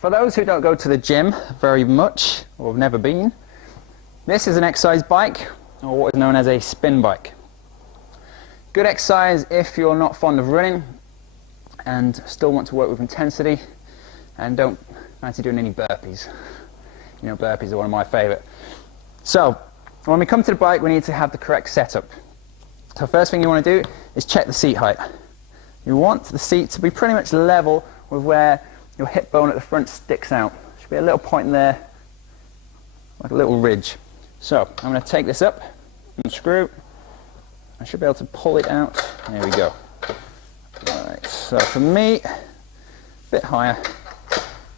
For those who don't go to the gym very much, or have never been, this is an exercise bike, or what is known as a spin bike. Good exercise if you're not fond of running and still want to work with intensity and don't fancy doing any burpees. You know, burpees are one of my favourite. So, when we come to the bike, we need to have the correct setup. So first thing you want to do is check the seat height. You want the seat to be pretty much level with where your hip bone at the front sticks out. There should be a little point there, like a little ridge. So I'm going to take this up and screw. I should be able to pull it out. There we go. Right, so for me, a bit higher.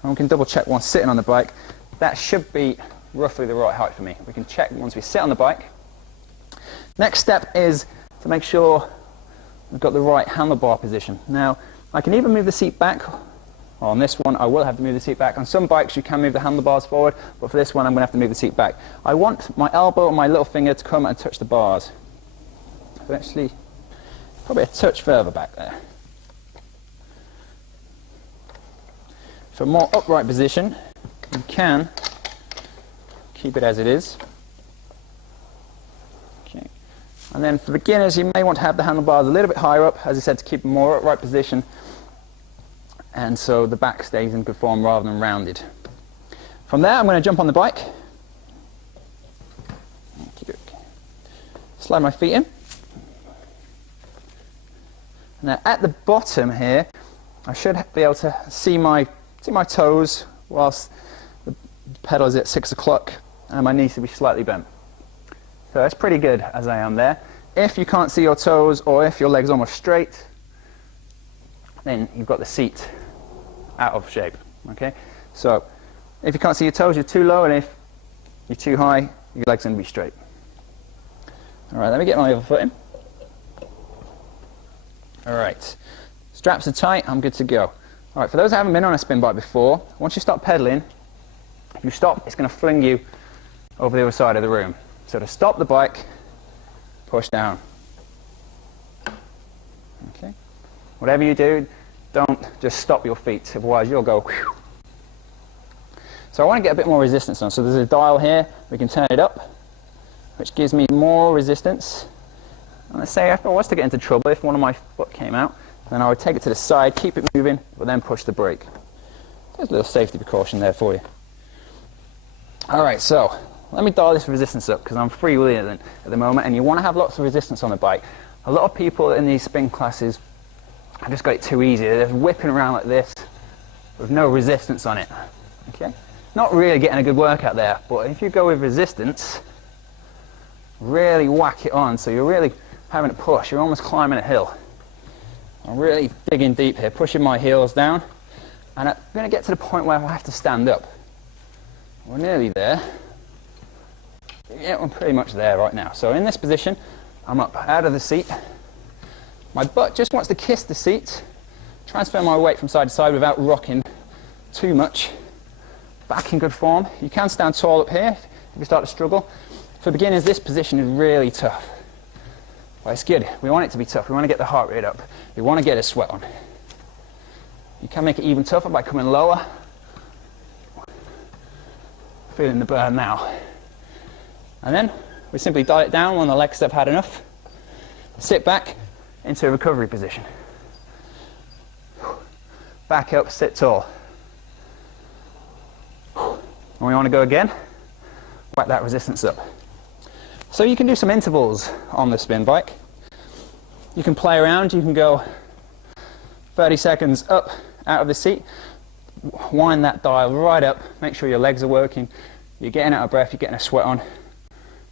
And we can double check once sitting on the bike. That should be roughly the right height for me. We can check once we sit on the bike. Next step is to make sure we've got the right handlebar position. Now, I can either move the seat back. On this one, I will have to move the seat back. On some bikes, you can move the handlebars forward, but for this one, I'm going to have to move the seat back. I want my elbow and my little finger to come and touch the bars. So actually, probably a touch further back there. For a more upright position, you can keep it as it is. Okay. And then for beginners, you may want to have the handlebars a little bit higher up, as I said, to keep a more upright position. And so the back stays in good form rather than rounded. From there, I'm going to jump on the bike. Slide my feet in. Now at the bottom here, I should be able to see my toes whilst the pedal is at 6 o'clock and my knees to be slightly bent. So that's pretty good as I am there. If you can't see your toes or if your leg's almost straight, then you've got the seat out of shape. Okay, so if you can't see your toes, you're too low, and if you're too high, your leg's going to be straight. All right, let me get my other foot in. All right, straps are tight, I'm good to go. All right, for those who haven't been on a spin bike before, once you start pedaling, if you stop, it's going to fling you over the other side of the room. So to stop the bike, push down. Okay. Whatever you do, don't just stop your feet, otherwise you'll go whew. So I want to get a bit more resistance on. So there's a dial here, we can turn it up, which gives me more resistance. And let's say if I was to get into trouble, if one of my foot came out, then I would take it to the side, keep it moving, but then push the brake. There's a little safety precaution there for you. Alright, so let me dial this resistance up because I'm freewheeling at the moment, and you want to have lots of resistance on the bike. A lot of people in these spin classes have just got it too easy. They're just whipping around like this with no resistance on it. Okay? Not really getting a good workout there, but if you go with resistance, really whack it on, so you're really having to push. You're almost climbing a hill. I'm really digging deep here, pushing my heels down, and I'm going to get to the point where I have to stand up. We're nearly there. Yeah, I'm pretty much there right now. So in this position, I'm up out of the seat. My butt just wants to kiss the seat. Transfer my weight from side to side without rocking too much. Back in good form. You can stand tall up here if you start to struggle. For beginners, this position is really tough. Well, it's good. We want it to be tough. We want to get the heart rate up. We want to get a sweat on. You can make it even tougher by coming lower. Feeling the burn now. And then we simply dial it down when the legs have had enough. Sit back into a recovery position. Back up, sit tall. And we want to go again. Whack that resistance up. So you can do some intervals on the spin bike. You can play around. You can go 30 seconds up out of the seat. Wind that dial right up. Make sure your legs are working. You're getting out of breath. You're getting a sweat on.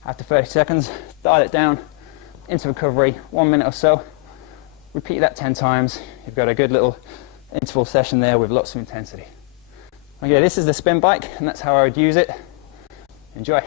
After 30 seconds, dial it down into recovery, 1 minute or so. Repeat that 10 times. You've got a good little interval session there with lots of intensity. Okay, this is the spin bike, and that's how I would use it. Enjoy.